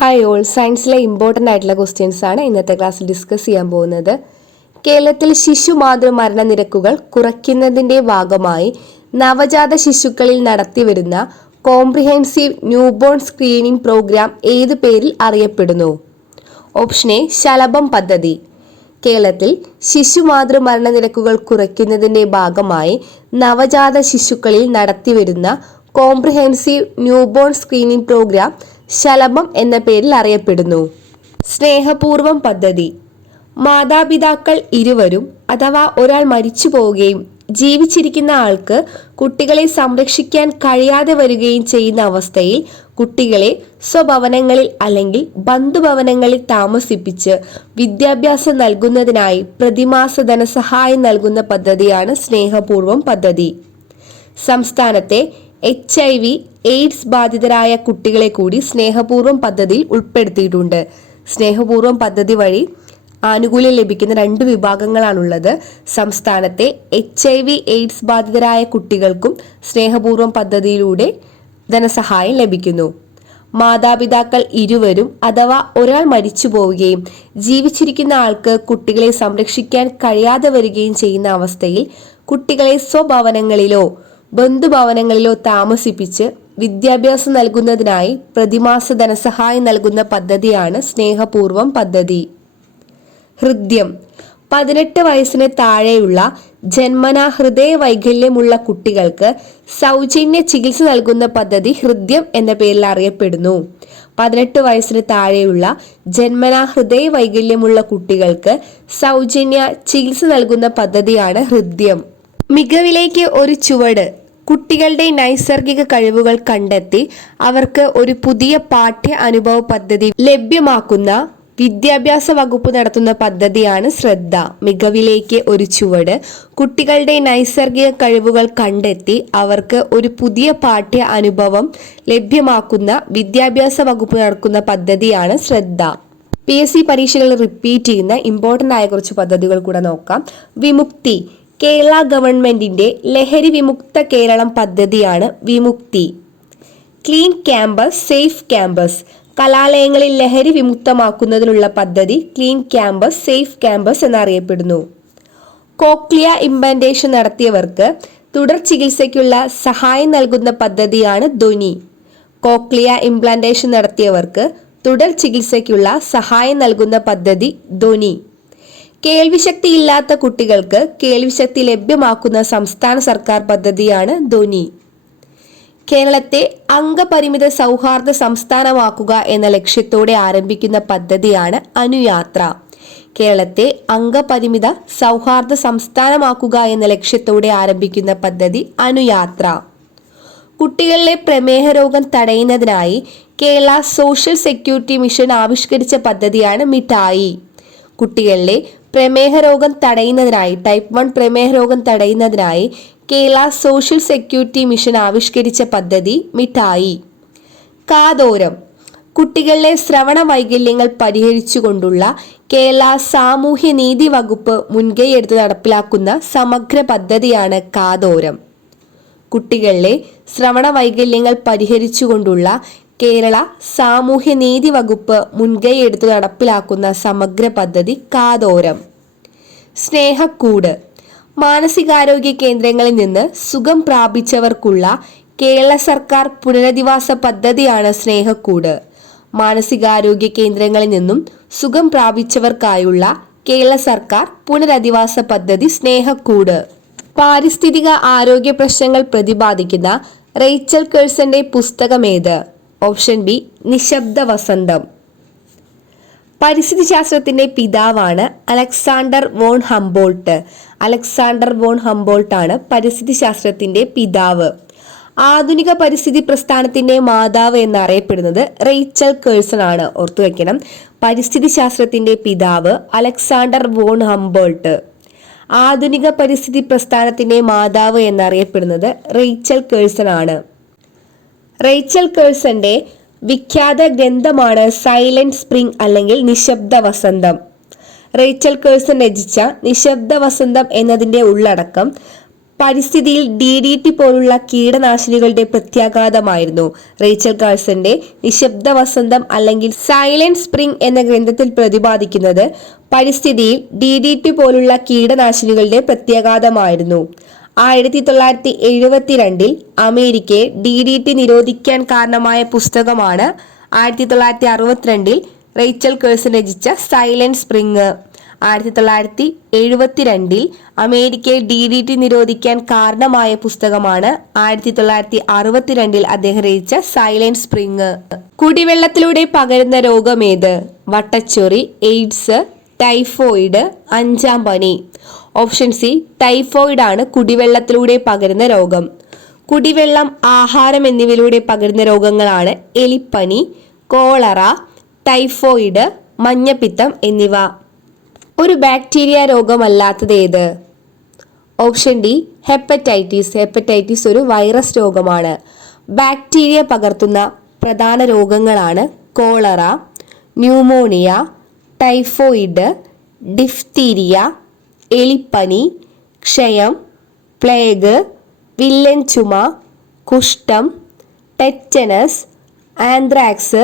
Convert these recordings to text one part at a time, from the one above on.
Hi all സയൻസിലെ important ആയിട്ടുള്ള questions ആണ് ഇന്നത്തെ ക്ലാസ്സിൽ ഡിസ്കസ് ചെയ്യാൻ പോകുന്നത്. കേരളത്തിൽ ശിശു മാതൃ മരണനിരക്കുകൾ കുറയ്ക്കുന്നതിന്റെ ഭാഗമായി നവജാത ശിശുക്കളിൽ നടത്തിവരുന്ന കോംപ്രിഹെൻസീവ് ന്യൂബോൺ സ്ക്രീനിംഗ് പ്രോഗ്രാം ഏത് പേരിൽ അറിയപ്പെടുന്നു? ഓപ്ഷൻ എ ശലഭം പദ്ധതി. കേരളത്തിൽ ശിശു മാതൃ മരണനിരക്കുകൾ കുറയ്ക്കുന്നതിന്റെ ഭാഗമായി നവജാത ശിശുക്കളിൽ നടത്തിവരുന്ന കോംപ്രിഹെൻസീവ് ന്യൂബോൺ സ്ക്രീനിംഗ് പ്രോഗ്രാം ശലഭം എന്ന പേരിൽ അറിയപ്പെടുന്നു. സ്നേഹപൂർവം പദ്ധതി. മാതാപിതാക്കൾ ഇരുവരും അഥവാ ഒരാൾ മരിച്ചു പോവുകയും ജീവിച്ചിരിക്കുന്ന ആൾക്ക് കുട്ടികളെ സംരക്ഷിക്കാൻ കഴിയാതെ വരികയും ചെയ്യുന്ന അവസ്ഥയിൽ കുട്ടികളെ സ്വഭവനങ്ങളിൽ അല്ലെങ്കിൽ ബന്ധുഭവനങ്ങളിൽ താമസിപ്പിച്ച് വിദ്യാഭ്യാസം നൽകുന്നതിനായി പ്രതിമാസ ധനസഹായം നൽകുന്ന പദ്ധതിയാണ് സ്നേഹപൂർവം പദ്ധതി. സംസ്ഥാനത്തെ എച്ച് ഐ വി എയ്ഡ്സ് ബാധിതരായ കുട്ടികളെ കൂടി സ്നേഹപൂർവം പദ്ധതിയിൽ ഉൾപ്പെടുത്തിയിട്ടുണ്ട്. സ്നേഹപൂർവം പദ്ധതി വഴി ആനുകൂല്യം ലഭിക്കുന്ന രണ്ട് വിഭാഗങ്ങളാണുള്ളത്. സംസ്ഥാനത്തെ എച്ച് ഐ വി എയ്ഡ്സ് ബാധിതരായ കുട്ടികൾക്കും സ്നേഹപൂർവം പദ്ധതിയിലൂടെ ധനസഹായം ലഭിക്കുന്നു. മാതാപിതാക്കൾ ഇരുവരും അഥവാ ഒരാൾ മരിച്ചു പോവുകയും ജീവിച്ചിരിക്കുന്ന ആൾക്ക് കുട്ടികളെ സംരക്ഷിക്കാൻ കഴിയാതെ വരികയും ചെയ്യുന്ന അവസ്ഥയിൽ കുട്ടികളെ സ്വഭവനങ്ങളിലോ ബന്ധുഭവനങ്ങളിലോ താമസിപ്പിച്ച് വിദ്യാഭ്യാസം നൽകുന്നതിനായി പ്രതിമാസ ധനസഹായം നൽകുന്ന പദ്ധതിയാണ് സ്നേഹപൂർവം പദ്ധതി. ഹൃദ്യം. പതിനെട്ട് വയസ്സിന് താഴെയുള്ള ജന്മനാ ഹൃദയ വൈകല്യമുള്ള കുട്ടികൾക്ക് സൗജന്യ ചികിത്സ നൽകുന്ന പദ്ധതി ഹൃദ്യം എന്ന പേരിൽ അറിയപ്പെടുന്നു. പതിനെട്ട് വയസ്സിന് താഴെയുള്ള ജന്മനാ ഹൃദയ വൈകല്യമുള്ള കുട്ടികൾക്ക് സൗജന്യ ചികിത്സ നൽകുന്ന പദ്ധതിയാണ് ഹൃദ്യം. മികവിലേക്ക് ഒരു ചുവട്. കുട്ടികളുടെ നൈസർഗിക കഴിവുകൾ കണ്ടെത്തി അവർക്ക് ഒരു പുതിയ പാഠ്യ അനുഭവ പദ്ധതി ലഭ്യമാക്കുന്ന വിദ്യാഭ്യാസ വകുപ്പ് നടത്തുന്ന പദ്ധതിയാണ് ശ്രദ്ധ. മികവിലേക്ക് ഒരു ചുവട്. കുട്ടികളുടെ നൈസർഗിക കഴിവുകൾ കണ്ടെത്തി അവർക്ക് ഒരു പുതിയ പാഠ്യ അനുഭവം ലഭ്യമാക്കുന്ന വിദ്യാഭ്യാസ വകുപ്പ് നടക്കുന്ന പദ്ധതിയാണ് ശ്രദ്ധ. പി എസ് സി പരീക്ഷകൾ റിപ്പീറ്റ് ചെയ്യുന്ന ഇമ്പോർട്ടന്റ് ആയ കുറച്ച് പദ്ധതികൾ കൂടെ നോക്കാം. വിമുക്തി. കേരള ഗവൺമെന്റിന്റെ ലഹരി വിമുക്ത കേരളം പദ്ധതിയാണ് Vimukthi. Clean campus safe campus. കലാലയങ്ങളിൽ ലഹരി വിമുക്തമാക്കുന്നതിനുള്ള പദ്ധതി ക്ലീൻ ക്യാമ്പസ് സേഫ് ക്യാമ്പസ് എന്നറിയപ്പെടുന്നു. കോക്ലിയ ഇംപ്ലാന്റേഷൻ നടത്തിയവർക്ക് തുടർ ചികിത്സയ്ക്കുള്ള സഹായം നൽകുന്ന പദ്ധതിയാണ് ധ്വനി. കോക്ലിയ ഇംപ്ലാന്റേഷൻ നടത്തിയവർക്ക് തുടർ ചികിത്സയ്ക്കുള്ള സഹായം നൽകുന്ന പദ്ധതി ധ്വനി. കേൾവിശക്തിയില്ലാത്ത കുട്ടികൾക്ക് കേൾവിശക്തി ലഭ്യമാക്കുന്ന സംസ്ഥാന സർക്കാർ പദ്ധതിയാണ് ധ്വനി കേരളത്തെ അംഗപരിമിത സൗഹാർദ്ദ സംസ്ഥാനമാക്കുക എന്ന ലക്ഷ്യത്തോടെ ആരംഭിക്കുന്ന പദ്ധതിയാണ് അനുയാത്ര. കേരളത്തെ അംഗപരിമിത സൗഹാർദ്ദ സംസ്ഥാനമാക്കുക എന്ന ലക്ഷ്യത്തോടെ ആരംഭിക്കുന്ന പദ്ധതി അനുയാത്ര. കുട്ടികളിലെ പ്രമേഹ രോഗം തടയുന്നതിനായി കേരള സോഷ്യൽ സെക്യൂരിറ്റി മിഷൻ ആവിഷ്കരിച്ച പദ്ധതിയാണ് മിഠായി. കുട്ടികളിലെ പ്രമേഹ രോഗം തടയുന്നതിനായി ടൈപ്പ് വൺ പ്രമേഹ രോഗം തടയുന്നതിനായി കേരള സോഷ്യൽ സെക്യൂരിറ്റി മിഷൻ ആവിഷ്കരിച്ച പദ്ധതി മിഠായി. കാതോരം. കുട്ടികളിലെ ശ്രവണ വൈകല്യങ്ങൾ പരിഹരിച്ചുകൊണ്ടുള്ള കേരള സാമൂഹ്യ നീതി വകുപ്പ് മുൻകൈയെടുത്ത് നടപ്പിലാക്കുന്ന സമഗ്ര പദ്ധതിയാണ് കാതോരം. കുട്ടികളിലെ ശ്രവണ വൈകല്യങ്ങൾ പരിഹരിച്ചുകൊണ്ടുള്ള കേരള സാമൂഹ്യനീതി വകുപ്പ് മുൻകൈയെടുത്ത് നടപ്പിലാക്കുന്ന സമഗ്ര പദ്ധതി കാതോരം. സ്നേഹക്കൂട്. മാനസികാരോഗ്യ കേന്ദ്രങ്ങളിൽ നിന്ന് സുഖം പ്രാപിച്ചവർക്കുള്ള കേരള സർക്കാർ പുനരധിവാസ പദ്ധതിയാണ് സ്നേഹക്കൂട്. മാനസികാരോഗ്യ കേന്ദ്രങ്ങളിൽ നിന്നും സുഖം പ്രാപിച്ചവർക്കായുള്ള കേരള സർക്കാർ പുനരധിവാസ പദ്ധതി സ്നേഹക്കൂട്. പാരിസ്ഥിതിക ആരോഗ്യ പ്രശ്നങ്ങൾ പ്രതിപാദിക്കുന്ന റേച്ചൽ കേഴ്സന്റെ പുസ്തകമേത്? ഓപ്ഷൻ ബി നിശബ്ദ വസന്തം പരിസ്ഥിതി ശാസ്ത്രത്തിന്റെ പിതാവാണ് Alexander von Humboldt. Alexander von Humboldt ആണ് പരിസ്ഥിതി ശാസ്ത്രത്തിന്റെ പിതാവ്. ആധുനിക പരിസ്ഥിതി പ്രസ്ഥാനത്തിന്റെ മാതാവ് എന്നറിയപ്പെടുന്നത് റേച്ചൽ കേഴ്സൺ ആണ്. ഓർത്തു വെക്കണം. പരിസ്ഥിതി ശാസ്ത്രത്തിന്റെ പിതാവ് അലക്സാണ്ടർ വോൺ ഹംബോൾട്ട്. ആധുനിക പരിസ്ഥിതി പ്രസ്ഥാനത്തിന്റെ മാതാവ് എന്നറിയപ്പെടുന്നത് റേച്ചൽ കേഴ്സൺ ആണ്. റേച്ചൽ കേഴ്സന്റെ വിഖ്യാത ഗ്രന്ഥമാണ് സൈലന്റ് സ്പ്രിംഗ് അല്ലെങ്കിൽ നിശബ്ദ വസന്തം. റേച്ചൽ കേഴ്സൺ രചിച്ച നിശബ്ദ വസന്തം എന്നതിന്റെ ഉള്ളടക്കം പരിസ്ഥിതിയിൽ ഡി ഡി ടി പോലുള്ള കീടനാശിനികളുടെ പ്രത്യാഘാതമായിരുന്നു. റേച്ചൽ കാഴ്സന്റെ നിശബ്ദ വസന്തം അല്ലെങ്കിൽ സൈലന്റ് സ്പ്രിംഗ് എന്ന ഗ്രന്ഥത്തിൽ പ്രതിപാദിക്കുന്നത് പരിസ്ഥിതിയിൽ ഡി ഡി ടി പോലുള്ള കീടനാശിനികളുടെ പ്രത്യാഘാതമായിരുന്നു. ആയിരത്തി തൊള്ളായിരത്തി എഴുപത്തിരണ്ടിൽ അമേരിക്കയെ ഡി ഡി ടി നിരോധിക്കാൻ കാരണമായ പുസ്തകമാണ് ആയിരത്തി തൊള്ളായിരത്തി അറുപത്തിരണ്ടിൽ റേച്ചൽ കേഴ്സൺ രചിച്ച സൈലന്റ് സ്പ്രിങ്. ആയിരത്തി തൊള്ളായിരത്തി എഴുപത്തിരണ്ടിൽ അമേരിക്കയിൽ ഡി ഡി ടി നിരോധിക്കാൻ കാരണമായ പുസ്തകമാണ് ആയിരത്തി തൊള്ളായിരത്തി അറുപത്തിരണ്ടിൽ അദ്ദേഹം രചിച്ച സൈലന്റ് സ്പ്രിങ്. കുടിവെള്ളത്തിലൂടെ പകരുന്ന രോഗമേത് വട്ടച്ചൊറി എയ്ഡ്സ് ടൈഫോയിഡ് അഞ്ചാം പനി. ഓപ്ഷൻ സി ടൈഫോയിഡ് ആണ് കുടിവെള്ളത്തിലൂടെ പകരുന്ന രോഗം. കുടിവെള്ളം ആഹാരം എന്നിവയിലൂടെ പകരുന്ന രോഗങ്ങളാണ് എലിപ്പനി കോളറ ടൈഫോയിഡ് മഞ്ഞപ്പിത്തം എന്നിവ. ഒരു ബാക്ടീരിയ രോഗമല്ലാത്തത് ഏത്? Option D hepatitis. ഹെപ്പറ്റൈറ്റിസ് ഒരു വൈറസ് രോഗമാണ്. ബാക്ടീരിയ പകർത്തുന്ന പ്രധാന രോഗങ്ങളാണ് കോളറ ന്യൂമോണിയ ടൈഫോയിഡ് ഡിഫ്തീരിയ എലിപ്പനി ക്ഷയം പ്ലേഗ് വില്ലൻ ചുമ കുഷ്ഠം tetanus anthrax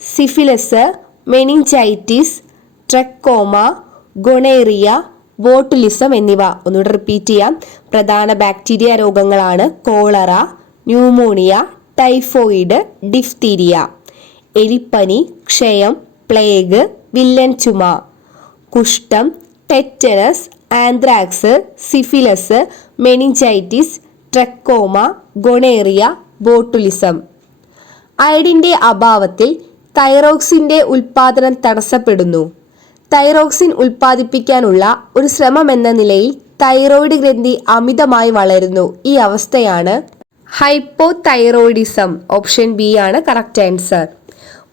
syphilis meningitis trachoma gonorrhoea botulism എന്നിവ. ഒന്നുകൂടെ റിപ്പീറ്റ് ചെയ്യാം. പ്രധാന ബാക്ടീരിയ രോഗങ്ങളാണ് കോളറ ന്യൂമോണിയ ടൈഫോയിഡ് ഡിഫ്തീരിയ. എലിപ്പനി ക്ഷയം പ്ലേഗ് വില്ലൻ ചുമ. കുഷ്ഠം tetanus anthrax syphilis meningitis trachoma gonorrhoea botulism. അയഡിന്റെ അഭാവത്തിൽ തൈറോക്സിന്റെ ഉൽപാദനം തടസ്സപ്പെടുന്നു. തൈറോക്സിൻ ഉൽപ്പാദിപ്പിക്കാനുള്ള ഒരു ശ്രമമെന്ന നിലയിൽ തൈറോയിഡ് ഗ്രന്ഥി അമിതമായി വളരുന്നു. ഈ അവസ്ഥയാണ് ഹൈപ്പോ തൈറോയിഡിസം ഓപ്ഷൻ ബി ആണ് കറക്റ്റ് ആൻസർ.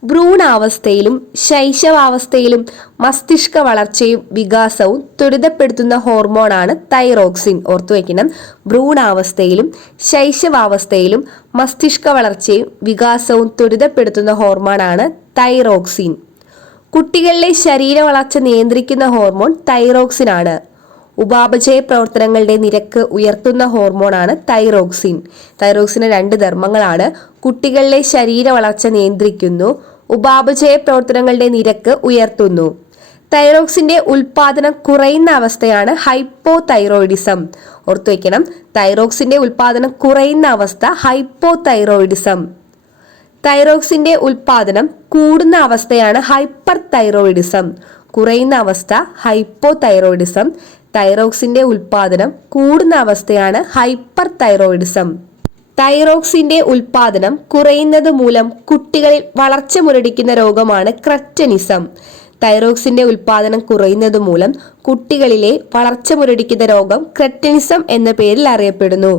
ഭ്രൂണാവസ്ഥയിലും ശൈശവാവസ്ഥയിലും മസ്തിഷ്ക വളർച്ചയും വികാസവും ത്വരിതപ്പെടുത്തുന്ന ഹോർമോണാണ് തൈറോക്സിൻ. ഓർത്തു വയ്ക്കണം ഭ്രൂണാവസ്ഥയിലും ശൈശവാവസ്ഥയിലും മസ്തിഷ്ക വളർച്ചയും വികാസവും ത്വരിതപ്പെടുത്തുന്ന ഹോർമോണാണ് തൈറോക്സിൻ. കുട്ടികളിലെ ശരീര വളർച്ച നിയന്ത്രിക്കുന്ന ഹോർമോൺ തൈറോക്സിൻ ആണ് ഉപാപചയ പ്രവർത്തനങ്ങളുടെ നിരക്ക് ഉയർത്തുന്ന ഹോർമോണാണ് തൈറോക്സിൻ. തൈറോക്സിന് രണ്ട് ധർമ്മങ്ങളാണ്. കുട്ടികളിലെ ശരീര വളർച്ച നിയന്ത്രിക്കുന്നു. ഉപാപചയ പ്രവർത്തനങ്ങളുടെ നിരക്ക് ഉയർത്തുന്നു. തൈറോക്സിന്റെ ഉൽപാദനം കുറയുന്ന അവസ്ഥയാണ് ഹൈപ്പോ തൈറോയിഡിസം ഓർത്തു വയ്ക്കണം തൈറോക്സിന്റെ ഉൽപാദനം കുറയുന്ന അവസ്ഥ ഹൈപ്പോ തൈറോയിഡിസം തൈറോക്സിന്റെ ഉൽപാദനം കൂടുന്ന അവസ്ഥയാണ് ഹൈപ്പർ തൈറോയിഡിസം കുറയുന്ന അവസ്ഥ ഹൈപ്പോ തൈറോയിഡിസം തൈറോക്സിന്റെ ഉൽപാദനം കൂടുന്ന അവസ്ഥയാണ് ഹൈപ്പർ തൈറോയിഡിസം തൈറോക്സിന്റെ ഉൽപാദനം കുറയുന്നത് മൂലം കുട്ടികളിൽ വളർച്ച മുരടിക്കുന്ന രോഗമാണ് ക്രറ്റനിസം. തൈറോക്സിന്റെ ഉൽപാദനം കുറയുന്നത് മൂലം കുട്ടികളിലെ വളർച്ച മുരടിക്കുന്ന രോഗം ക്രറ്റനിസം എന്ന പേരിൽ അറിയപ്പെടുന്നു.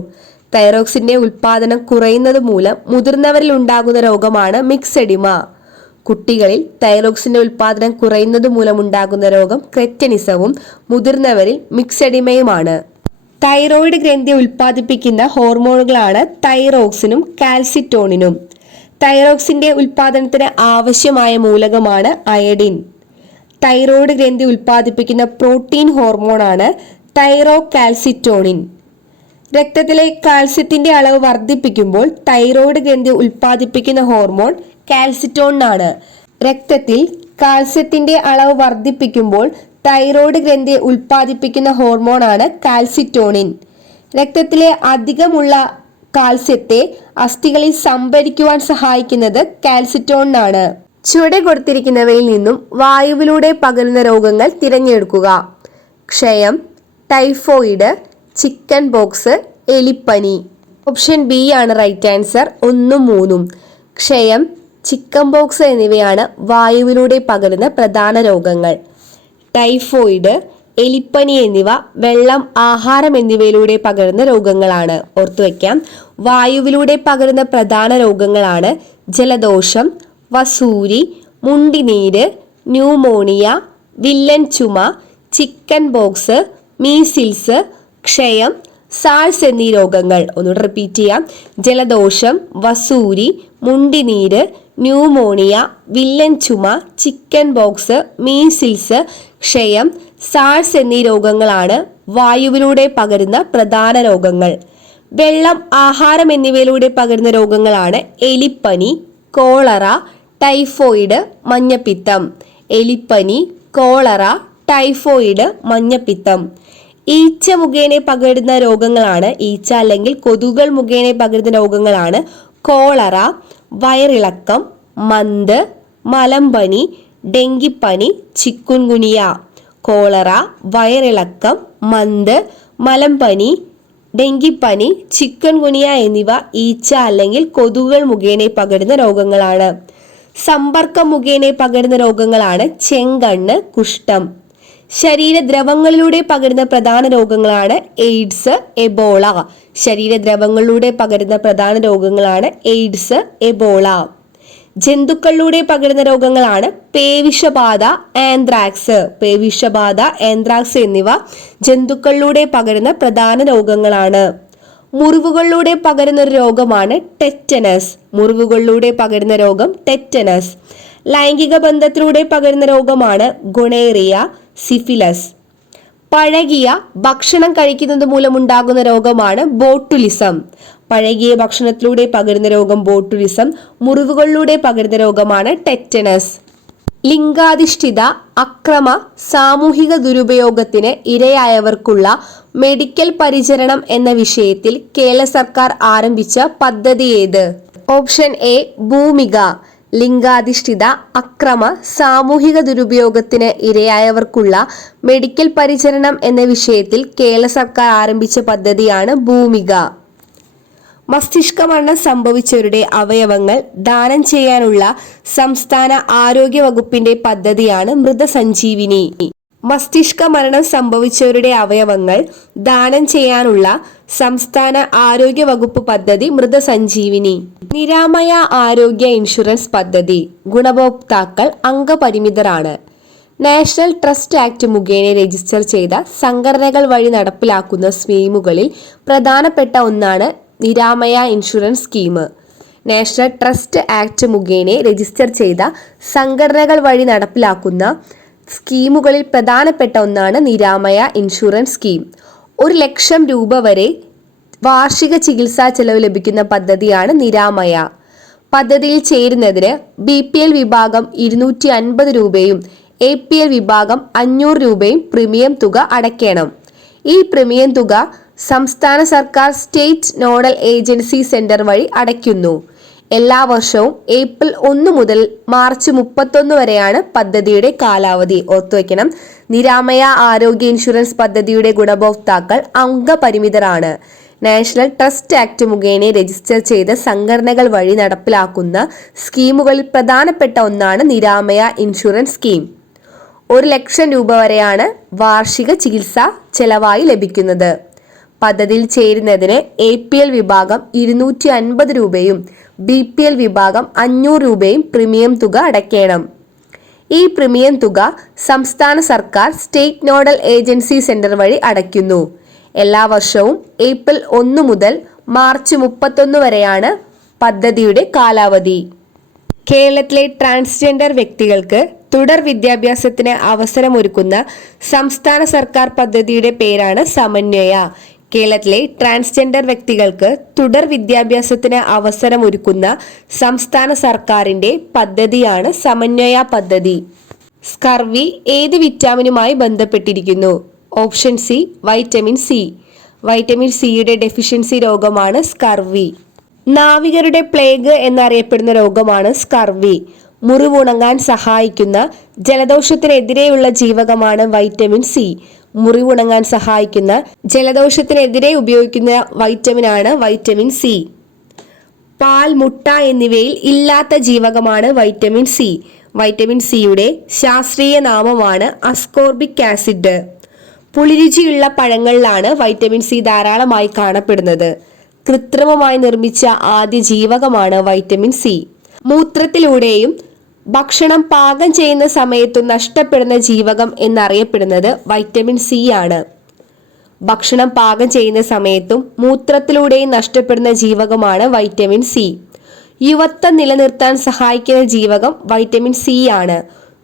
തൈറോക്സിന്റെ ഉൽപാദനം കുറയുന്നത് മൂലം മുതിർന്നവരിൽ ഉണ്ടാകുന്ന രോഗമാണ് മിക്സെഡിമ. കുട്ടികളിൽ തൈറോക്സിന്റെ ഉൽപാദനം കുറയുന്നത് മൂലമുണ്ടാകുന്ന രോഗം ക്രെറ്റനിസവും മുതിർന്നവരിൽ മിക്സഡിമയുമാണ്. തൈറോയിഡ് ഗ്രന്ഥി ഉൽപ്പാദിപ്പിക്കുന്ന ഹോർമോണുകളാണ് തൈറോക്സിനും കാൽസിറ്റോണിനും. തൈറോക്സിന്റെ ഉൽപാദനത്തിന് ആവശ്യമായ മൂലകമാണ് അയഡിൻ. തൈറോയിഡ് ഗ്രന്ഥി ഉൽപ്പാദിപ്പിക്കുന്ന പ്രോട്ടീൻ ഹോർമോണാണ് തൈറോ കാൽസിറ്റോണിൻ രക്തത്തിലെ കാൽസ്യത്തിന്റെ അളവ് വർദ്ധിപ്പിക്കുമ്പോൾ തൈറോയിഡ് ഗ്രന്ഥി ഉൽപ്പാദിപ്പിക്കുന്ന ഹോർമോൺ കാൽസിറ്റോണിനാണ് രക്തത്തിൽ കാൽസ്യത്തിന്റെ അളവ് വർദ്ധിപ്പിക്കുമ്പോൾ തൈറോയ്ഡ് ഗ്രന്ഥി ഉൽപ്പാദിപ്പിക്കുന്ന ഹോർമോണാണ് കാൽസിറ്റോണിൻ. രക്തത്തിലെ അധികമുള്ള കാൽസ്യത്തെ അസ്ഥികളിൽ സംഭരിക്കുവാൻ സഹായിക്കുന്നത് കാൽസിറ്റോണിനാണ് ചുവടെ കൊടുത്തിരിക്കുന്നവയിൽ നിന്നും വായുവിലൂടെ പകരുന്ന രോഗങ്ങൾ തിരഞ്ഞെടുക്കുക. ക്ഷയം ടൈഫോയിഡ് ചിക്കൻ ബോക്സ് എലിപ്പനി. ഓപ്ഷൻ ബി ആണ് റൈറ്റ് ആൻസർ. ഒന്നും മൂന്നും. ക്ഷയം ചിക്കൻ ബോക്സ് എന്നിവയാണ് വായുവിലൂടെ പകരുന്ന പ്രധാന രോഗങ്ങൾ. ടൈഫോയിഡ് എലിപ്പനി എന്നിവ വെള്ളം ആഹാരം എന്നിവയിലൂടെ പകരുന്ന രോഗങ്ങളാണ്. ഓർത്തുവെക്കാം വായുവിലൂടെ പകരുന്ന പ്രധാന രോഗങ്ങളാണ് ജലദോഷം വസൂരി മുണ്ടിനീര് ന്യൂമോണിയ വില്ലൻ ചുമ ചിക്കൻ ബോക്സ് മീസിൽസ് ക്ഷയം സാൾസ് എന്നീ രോഗങ്ങൾ. ഒന്നുകൂടെ റിപ്പീറ്റ് ചെയ്യാം. ജലദോഷം വസൂരി മുണ്ടിനീര് ന്യൂമോണിയ വില്ലൻ ചുമ ചിക്കൻ ബോക്സ് മീസിൽസ് ക്ഷയം സാഴ്സ് എന്നീ രോഗങ്ങളാണ് വായുവിലൂടെ പകരുന്ന പ്രധാന രോഗങ്ങൾ. വെള്ളം ആഹാരം എന്നിവയിലൂടെ പകരുന്ന രോഗങ്ങളാണ് എലിപ്പനി കോളറ ടൈഫോയിഡ് മഞ്ഞപ്പിത്തം. എലിപ്പനി കോളറ ടൈഫോയിഡ് മഞ്ഞപ്പിത്തം. ഈച്ച മുഖേന പകരുന്ന രോഗങ്ങളാണ് ഈച്ച അല്ലെങ്കിൽ കൊതുകൾ മുഖേന പകരുന്ന രോഗങ്ങളാണ് കോളറ വയറിളക്കം മന്ത് മലമ്പനി ഡെങ്കിപ്പനി ചിക്കുൻകുനിയ കോളറ വയറിളക്കം മന്ത് മലമ്പനി ഡെങ്കിപ്പനി ചിക്കൻ ഗുനിയ എന്നിവ ഈച്ച അല്ലെങ്കിൽ കൊതുകുകൾ മുഖേന പകരുന്ന രോഗങ്ങളാണ്. സമ്പർക്കം മുഖേന പകരുന്ന രോഗങ്ങളാണ് ചെങ്കണ്ണ് കുഷ്ഠം. ശരീരദ്രവങ്ങളിലൂടെ പകരുന്ന പ്രധാന രോഗങ്ങളാണ് എയ്ഡ്സ് എബോള. ശരീരദ്രവങ്ങളിലൂടെ പകരുന്ന പ്രധാന രോഗങ്ങളാണ് എയ്ഡ്സ് എബോള. ജന്തുക്കളിലൂടെ പകരുന്ന രോഗങ്ങളാണ് പേവിഷബാധ ആന്ത്രാക്സ്. പേവിഷബാധ ആന്ത്രാക്സ് എന്നിവ ജന്തുക്കളിലൂടെ പകരുന്ന പ്രധാന രോഗങ്ങളാണ്. മുറിവുകളിലൂടെ പകരുന്ന ഒരു രോഗമാണ് ടെറ്റനസ്. മുറിവുകളിലൂടെ പകരുന്ന രോഗം ടെറ്റനസ്. ലൈംഗിക ബന്ധത്തിലൂടെ പകരുന്ന രോഗമാണ് ഗുണേറിയ. സിഫിലസ്. പഴകിയ ഭക്ഷണം കഴിക്കുന്നത് മൂലമുണ്ടാകുന്ന രോഗമാണ് ബോട്ടുലിസം. പഴകിയ ഭക്ഷണത്തിലൂടെ പകരുന്ന രോഗം ബോട്ടുലിസം മുറിവുകളിലൂടെ പകരുന്ന രോഗമാണ് ടെറ്റനസ്. ലിംഗാധിഷ്ഠിത അക്രമ സാമൂഹിക ദുരുപയോഗത്തിന് ഇരയായവർക്കുള്ള മെഡിക്കൽ പരിചരണം എന്ന വിഷയത്തിൽ കേരള സർക്കാർ ആരംഭിച്ച പദ്ധതി ഏത്? ഓപ്ഷൻ എ ഭൂമിക. ലിംഗാധിഷ്ഠിത അക്രമ സാമൂഹിക ദുരുപയോഗത്തിന് ഇരയായവർക്കുള്ള മെഡിക്കൽ പരിചരണം എന്ന വിഷയത്തിൽ കേരള സർക്കാർ ആരംഭിച്ച പദ്ധതിയാണ് ഭൂമിക. മസ്തിഷ്ക മരണം സംഭവിച്ചവരുടെ അവയവങ്ങൾ ദാനം ചെയ്യാനുള്ള സംസ്ഥാന ആരോഗ്യ വകുപ്പിന്റെ പദ്ധതിയാണ് മൃതസഞ്ജീവിനി. മസ്തിഷ്ക മരണം സംഭവിച്ചവരുടെ അവയവങ്ങൾ ദാനം ചെയ്യാനുള്ള സംസ്ഥാന ആരോഗ്യ വകുപ്പ് പദ്ധതി മൃതസഞ്ജീവിനി. നിരാമയ ആരോഗ്യ ഇൻഷുറൻസ് പദ്ധതി ഗുണഭോക്താക്കൾ അംഗപരിമിതരാണ്. നാഷണൽ ട്രസ്റ്റ് ആക്ട് മുഖേന രജിസ്റ്റർ ചെയ്ത സംഘടനകൾ വഴി നടപ്പിലാക്കുന്ന സ്കീമുകളിൽ പ്രധാനപ്പെട്ട ഒന്നാണ് Niramaya insurance scheme. National trust act മുഖേന രജിസ്റ്റർ ചെയ്ത സംഘടനകൾ വഴി നടപ്പിലാക്കുന്ന സ്കീമുകളിൽ പ്രധാനപ്പെട്ട ഒന്നാണ് നിരാമയ ഇൻഷുറൻസ് സ്കീം. ഒരു ലക്ഷം രൂപ വരെ വാർഷിക ചികിത്സാ ചെലവ് ലഭിക്കുന്ന പദ്ധതിയാണ് നിരാമയ. പദ്ധതിയിൽ ചേരുന്നതിന് ബി പി എൽ വിഭാഗം ഇരുന്നൂറ്റി അൻപത് രൂപയും എ പി എൽ വിഭാഗം അഞ്ഞൂറ് രൂപയും പ്രീമിയം തുക അടയ്ക്കണം. ഈ പ്രീമിയം തുക സംസ്ഥാന സർക്കാർ സ്റ്റേറ്റ് നോഡൽ ഏജൻസി സെന്റർ വഴി അടയ്ക്കുന്നു. എല്ലാ വർഷവും ഏപ്രിൽ ഒന്ന് മുതൽ മാർച്ച് മുപ്പത്തൊന്ന് വരെയാണ് പദ്ധതിയുടെ കാലാവധി. ഓർത്തുവെക്കണം നിരാമയ ആരോഗ്യ ഇൻഷുറൻസ് പദ്ധതിയുടെ ഗുണഭോക്താക്കൾ അംഗപരിമിതരാണ്. നാഷണൽ ട്രസ്റ്റ് ആക്ട് മുഖേന രജിസ്റ്റർ ചെയ്ത സംഘടനകൾ വഴി നടപ്പിലാക്കുന്ന സ്കീമുകളിൽ പ്രധാനപ്പെട്ട ഒന്നാണ് നിരാമയ ഇൻഷുറൻസ് സ്കീം. ഒരു ലക്ഷം രൂപ വരെയാണ് വാർഷിക ചികിത്സ ചെലവായി ലഭിക്കുന്നത്. പദ്ധതിയിൽ ചേരുന്നതിന് എ പി എൽ വിഭാഗം ഇരുന്നൂറ്റി അൻപത് രൂപയും ബി പി എൽ വിഭാഗം അഞ്ഞൂറ് രൂപയും പ്രീമിയം തുക അടയ്ക്കണം. ഈ പ്രീമിയം തുക സംസ്ഥാന സർക്കാർ സ്റ്റേറ്റ് നോഡൽ ഏജൻസി സെന്റർ വഴി അടയ്ക്കുന്നു. എല്ലാ വർഷവും ഏപ്രിൽ ഒന്ന് മുതൽ മാർച്ച് മുപ്പത്തൊന്ന് വരെയാണ് പദ്ധതിയുടെ കാലാവധി. കേരളത്തിലെ ട്രാൻസ്ജെൻഡർ വ്യക്തികൾക്ക് തുടർ വിദ്യാഭ്യാസത്തിന് അവസരമൊരുക്കുന്ന സംസ്ഥാന സർക്കാർ പദ്ധതിയുടെ പേരാണ് സമന്വയ. കേരളത്തിലെ ട്രാൻസ്ജെൻഡർ വ്യക്തികൾക്ക് തുടർ വിദ്യാഭ്യാസത്തിന് അവസരമൊരുക്കുന്ന സംസ്ഥാന സർക്കാരിന്റെ പദ്ധതിയാണ് സമന്വയ പദ്ധതി. സ്കർവി ഏത് വിറ്റാമിനുമായി ബന്ധപ്പെട്ടിരിക്കുന്നു? Option C vitamin C. Vitamin സിയുടെ ഡെഫിഷ്യൻസി രോഗമാണ് സ്കർവി. നാവികരുടെ പ്ലേഗ് എന്നറിയപ്പെടുന്ന രോഗമാണ് സ്കർവി. മുറിവുണങ്ങാൻ സഹായിക്കുന്ന ജലദോഷത്തിനെതിരെയുള്ള ജീവകമാണ് വൈറ്റമിൻ സി. മുറിവുണങ്ങാൻ സഹായിക്കുന്ന ജലദോഷത്തിനെതിരെ ഉപയോഗിക്കുന്ന വൈറ്റമിനാണ് വൈറ്റമിൻ സി. പാൽ മുട്ട എന്നിവയിൽ ഇല്ലാത്ത ജീവകമാണ് വൈറ്റമിൻ സി. വൈറ്റമിൻ സിയുടെ ശാസ്ത്രീയ നാമമാണ് അസ്കോർബിക് ആസിഡ്. പുളിരുചിയുള്ള പഴങ്ങളിലാണ് വൈറ്റമിൻ സി ധാരാളമായി കാണപ്പെടുന്നത്. കൃത്രിമമായി നിർമ്മിച്ച ആദ്യ ജീവകമാണ് വൈറ്റമിൻ സി. മൂത്രത്തിലൂടെയും ഭക്ഷണം പാകം ചെയ്യുന്ന സമയത്ത് നഷ്ടപ്പെടുന്ന ജീവകം എന്നറിയപ്പെടുന്നത് വൈറ്റമിൻ സി ആണ്. ഭക്ഷണം പാകം ചെയ്യുന്ന സമയത്തും മൂത്രത്തിലൂടെയും നഷ്ടപ്പെടുന്ന ജീവകമാണ് വൈറ്റമിൻ സി യുവത്വം നിലനിർത്താൻ സഹായിക്കുന്ന ജീവകം വൈറ്റമിൻ സി ആണ്.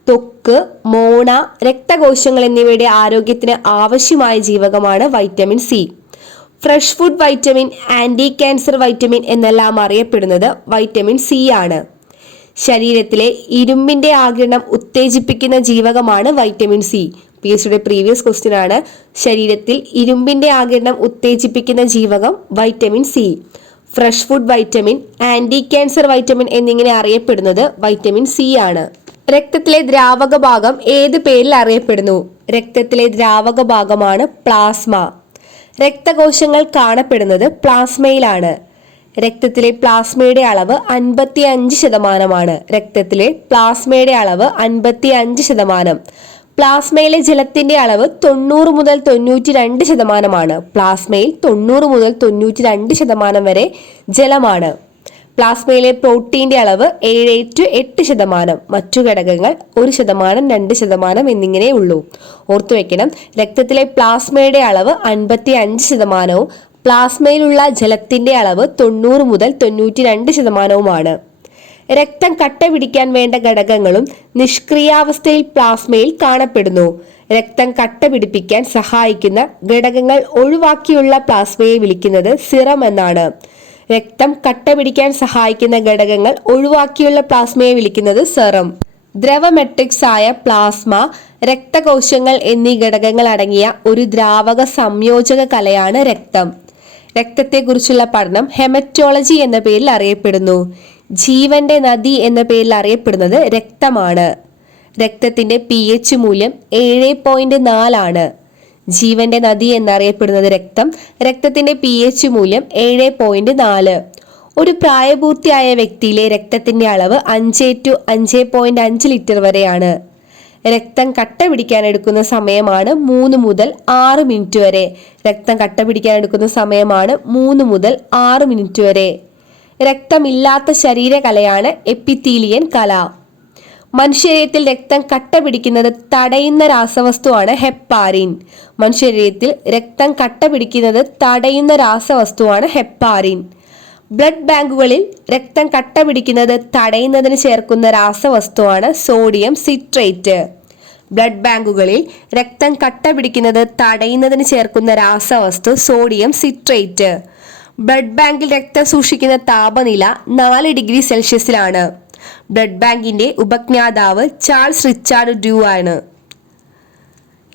ത്വക്ക് മോണ രക്തകോശങ്ങൾ എന്നിവയുടെ ആരോഗ്യത്തിന് ആവശ്യമായ ജീവകമാണ് vitamin C fresh food vitamin anti cancer vitamin എന്നെല്ലാം അറിയപ്പെടുന്നത് വൈറ്റമിൻ സി ആണ്. ശരീരത്തിലെ ഇരുമ്പിന്റെ ആഗിരണം ഉത്തേജിപ്പിക്കുന്ന ജീവകമാണ് വൈറ്റമിൻ സി പി എസ് സിയുടെ പ്രീവിയസ് ക്വസ്റ്റ്യൻ ആണ്. ശരീരത്തിൽ ഇരുമ്പിന്റെ ആഗിരണം ഉത്തേജിപ്പിക്കുന്ന ജീവകം vitamin C fresh food vitamin anti cancer vitamin എന്നിങ്ങനെ അറിയപ്പെടുന്നത് വൈറ്റമിൻ സി ആണ്. രക്തത്തിലെ ദ്രാവക ഭാഗം ഏത് പേരിൽ അറിയപ്പെടുന്നു? രക്തത്തിലെ ദ്രാവക ഭാഗമാണ് പ്ലാസ്മ രക്തകോശങ്ങൾ കാണപ്പെടുന്നത് പ്ലാസ്മയിലാണ് രക്തത്തിലെ പ്ലാസ്മയുടെ അളവ് അൻപത്തി അഞ്ച് ശതമാനമാണ്. രക്തത്തിലെ പ്ലാസ്മയുടെ അളവ് അൻപത്തി അഞ്ച് ശതമാനം. പ്ലാസ്മയിലെ ജലത്തിന്റെ അളവ് തൊണ്ണൂറ് മുതൽ തൊണ്ണൂറ്റി രണ്ട് ശതമാനമാണ്. പ്ലാസ്മയിൽ തൊണ്ണൂറ് മുതൽ തൊണ്ണൂറ്റി രണ്ട് ശതമാനം വരെ ജലമാണ്. പ്ലാസ്മയിലെ പ്രോട്ടീന്റെ അളവ് ഏഴ് ടു എട്ട് ശതമാനം. മറ്റു ഘടകങ്ങൾ ഒരു ശതമാനം രണ്ട് ശതമാനം എന്നിങ്ങനെ ഉള്ളൂ. ഓർത്തു വെക്കണം രക്തത്തിലെ പ്ലാസ്മയുടെ അളവ് അൻപത്തി അഞ്ച് ശതമാനവും പ്ലാസ്മയിലുള്ള ജലത്തിന്റെ അളവ് തൊണ്ണൂറ് മുതൽ തൊണ്ണൂറ്റി രണ്ട് ശതമാനവുമാണ്. രക്തം കട്ട പിടിക്കാൻ വേണ്ട ഘടകങ്ങളും നിഷ്ക്രിയാവസ്ഥയിൽ പ്ലാസ്മയിൽ കാണപ്പെടുന്നു. രക്തം കട്ട പിടിപ്പിക്കാൻ സഹായിക്കുന്ന ഘടകങ്ങൾ ഒഴിവാക്കിയുള്ള പ്ലാസ്മയെ വിളിക്കുന്നത് സിറം എന്നാണ്. രക്തം കട്ട പിടിക്കാൻ സഹായിക്കുന്ന ഘടകങ്ങൾ ഒഴിവാക്കിയുള്ള പ്ലാസ്മയെ വിളിക്കുന്നത് സെറം. ദ്രവമെട്രിക്സ് ആയ പ്ലാസ്മ രക്തകോശങ്ങൾ എന്നീ ഘടകങ്ങൾ അടങ്ങിയ ഒരു ദ്രാവക സംയോജക കലയാണ് രക്തം. രക്തത്തെക്കുറിച്ചുള്ള പഠനം ഹെമറ്റോളജി എന്ന പേരിൽ അറിയപ്പെടുന്നു. ജീവന്റെ നദി എന്ന പേരിൽ അറിയപ്പെടുന്നത് രക്തമാണ്. രക്തത്തിന്റെ പി എച്ച് മൂല്യം ഏഴ് പോയിന്റ് നാലാണ് ജീവന്റെ നദി എന്നറിയപ്പെടുന്നത് രക്തം. രക്തത്തിന്റെ പി എച്ച് മൂല്യം ഏഴ് പോയിന്റ് നാല്. ഒരു പ്രായപൂർത്തിയായ വ്യക്തിയിലെ രക്തത്തിന്റെ അളവ് അഞ്ച് ടു അഞ്ച് പോയിന്റ് അഞ്ച് ലിറ്റർ വരെയാണ്. രക്തം കട്ട പിടിക്കാൻ എടുക്കുന്ന സമയമാണ് മൂന്ന് മുതൽ ആറ് മിനിറ്റ് വരെ. രക്തം കട്ട പിടിക്കാൻ എടുക്കുന്ന സമയമാണ് മൂന്ന് മുതൽ ആറ് മിനിറ്റ് വരെ. രക്തമില്ലാത്ത ശരീരകലയാണ് എപ്പിത്തീലിയൻ കല. മനുഷ്യരീരത്തിൽ രക്തം കട്ട പിടിക്കുന്നത് തടയുന്ന രാസവസ്തുവാണ് ഹെപ്പാരിൻ. മനുഷ്യരീരത്തിൽ രക്തം കട്ട പിടിക്കുന്നത് തടയുന്ന രാസവസ്തുവാണ് ഹെപ്പാരിൻ. ബ്ലഡ് ബാങ്കുകളിൽ രക്തം കട്ട പിടിക്കുന്നത് തടയുന്നതിന് ചേർക്കുന്ന രാസവസ്തുവാണ് സോഡിയം സിട്രേറ്റ്. ബ്ലഡ് ബാങ്കുകളിൽ രക്തം കട്ട പിടിക്കുന്നത് തടയുന്നതിന് ചേർക്കുന്ന രാസവസ്തു സോഡിയം സിട്രേറ്റ്. ബ്ലഡ് ബാങ്കിൽ രക്തം സൂക്ഷിക്കുന്ന താപനില നാല് ഡിഗ്രി സെൽഷ്യസിലാണ്. ബ്ലഡ് ബാങ്കിന്റെ ഉപജ്ഞാതാവ് ചാൾസ് റിച്ചാർഡ് ഡ്യൂ ആണ്.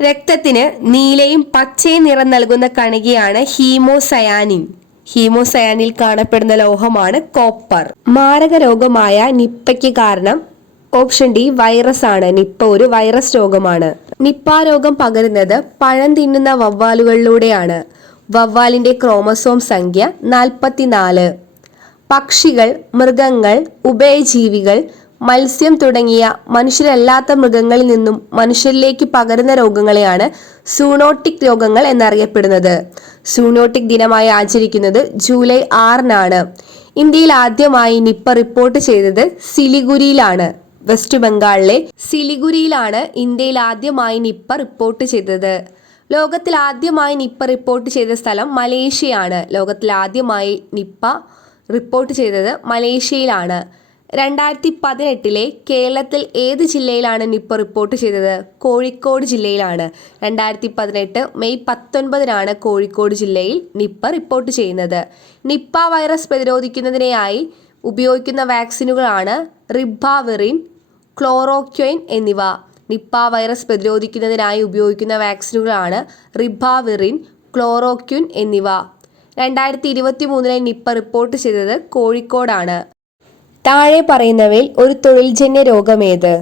രക്തത്തിന് നീലയും പച്ചയും നിറം നൽകുന്ന കണികയാണ് ഹീമോസയാനിൻ. ഹീമോസയാനിൽ കാണപ്പെടുന്ന ലോഹമാണ് കോപ്പർ. മാരക രോഗമായ നിപ്പയ്ക്ക് കാരണം ഓപ്ഷൻ ഡി വൈറസ് ആണ് നിപ്പ ഒരു വൈറസ് രോഗമാണ്. നിപ്പ രോഗം പകരുന്നത് പഴം തിന്നുന്ന വവ്വാലുകളിലൂടെയാണ്. വവ്വാലിന്റെ ക്രോമസോം സംഖ്യ നാൽപ്പത്തിനാല്. പക്ഷികൾ മൃഗങ്ങൾ ഉഭയജീവികൾ മത്സ്യം തുടങ്ങിയ മനുഷ്യരല്ലാത്ത മൃഗങ്ങളിൽ നിന്നും മനുഷ്യരിലേക്ക് പകരുന്ന രോഗങ്ങളെയാണ് സൂണോട്ടിക് രോഗങ്ങൾ എന്നറിയപ്പെടുന്നത്. സൂണോട്ടിക് ദിനമായി ആചരിക്കുന്നത് ജൂലൈ ആറിനാണ്. ഇന്ത്യയിൽ ആദ്യമായി നിപ്പ റിപ്പോർട്ട് ചെയ്തത് സിലിഗുരിയിലാണ്. വെസ്റ്റ് ബംഗാളിലെ സിലിഗുരിയിലാണ് ഇന്ത്യയിൽ ആദ്യമായി നിപ്പ റിപ്പോർട്ട് ചെയ്തത്. ലോകത്തിൽ ആദ്യമായി നിപ്പ റിപ്പോർട്ട് ചെയ്ത സ്ഥലം മലേഷ്യയാണ്. ലോകത്തിൽ ആദ്യമായി നിപ്പ റിപ്പോർട്ട് ചെയ്തത് മലേഷ്യയിലാണ്. രണ്ടായിരത്തി പതിനെട്ടിലെ കേരളത്തിൽ ഏത് ജില്ലയിലാണ് നിപ്പ റിപ്പോർട്ട് ചെയ്തത്? കോഴിക്കോട് ജില്ലയിലാണ്. രണ്ടായിരത്തി പതിനെട്ട് മെയ് പത്തൊൻപതിനാണ് കോഴിക്കോട് ജില്ലയിൽ നിപ്പ റിപ്പോർട്ട് ചെയ്യുന്നത്. നിപ്പ വൈറസ് പ്രതിരോധിക്കുന്നതിനായി ഉപയോഗിക്കുന്ന വാക്സിനുകളാണ് റിബാവിറിൻ ക്ലോറോക്വൈൻ എന്നിവ. നിപ്പ വൈറസ് പ്രതിരോധിക്കുന്നതിനായി ഉപയോഗിക്കുന്ന വാക്സിനുകളാണ് റിബാവിറിൻ ക്ലോറോക്വിൻ എന്നിവ. രണ്ടായിരത്തി ഇരുപത്തി മൂന്നിലെ നിപ്പ റിപ്പോർട്ട് ചെയ്തത് കോഴിക്കോടാണ്. താഴെ പറയുന്നവയിൽ ഒരു തൊഴിൽജന്യ രോഗമേത്?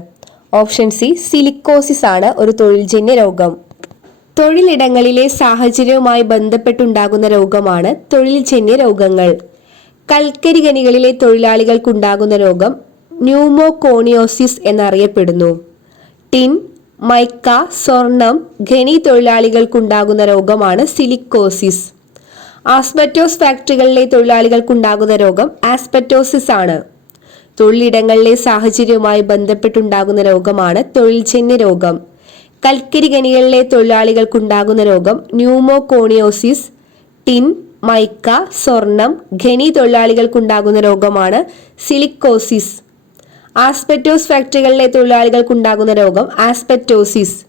ഓപ്ഷൻ സി സിലിക്കോസിസ് ആണ് ഒരു തൊഴിൽജന്യ രോഗം. തൊഴിലിടങ്ങളിലെ സാഹചര്യവുമായി ബന്ധപ്പെട്ടുണ്ടാകുന്ന രോഗമാണ് തൊഴിൽജന്യ രോഗങ്ങൾ. കൽക്കരി ഖനികളിലെ തൊഴിലാളികൾക്കുണ്ടാകുന്ന രോഗം ന്യൂമോകോണിയോസിസ് എന്നറിയപ്പെടുന്നു. ടിൻ മൈക്ക സ്വർണം ഖനി തൊഴിലാളികൾക്കുണ്ടാകുന്ന രോഗമാണ് സിലിക്കോസിസ്. ആസ്പെറ്റോസ് ഫാക്ടറികളിലെ തൊഴിലാളികൾക്കുണ്ടാകുന്ന രോഗം ആസ്പെറ്റോസിസ് ആണ്. തൊഴിലിടങ്ങളിലെ സാഹചര്യവുമായി ബന്ധപ്പെട്ടുണ്ടാകുന്ന രോഗമാണ് തൊഴിൽജന്യ രോഗം. കൽക്കരി ഖനികളിലെ തൊഴിലാളികൾക്കുണ്ടാകുന്ന രോഗം ന്യൂമോകോണിയോസിസ് ടിൻ മൈക്ക സ്വർണം ഖനി തൊഴിലാളികൾക്കുണ്ടാകുന്ന രോഗമാണ് സിലിക്കോസിസ്. ആസ്പെറ്റോസ് ഫാക്ടറികളിലെ തൊഴിലാളികൾക്കുണ്ടാകുന്ന രോഗം ആസ്പെറ്റോസിസ്.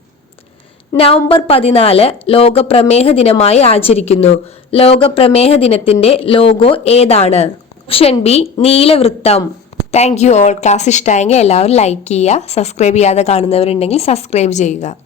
നവംബർ പതിനാല് ലോക പ്രമേഹ ദിനമായി ആചരിക്കുന്നു. ലോക പ്രമേഹ ദിനത്തിന്റെ ലോഗോ ഏതാണ്? Option B നീലവൃത്തം. Thank you all. Class ഇഷ്ടമായെങ്കിൽ എല്ലാവരും ലൈക്ക് ചെയ്യുക സബ്സ്ക്രൈബ് ചെയ്യാതെ കാണുന്നവരുണ്ടെങ്കിൽ സബ്സ്ക്രൈബ് ചെയ്യുക.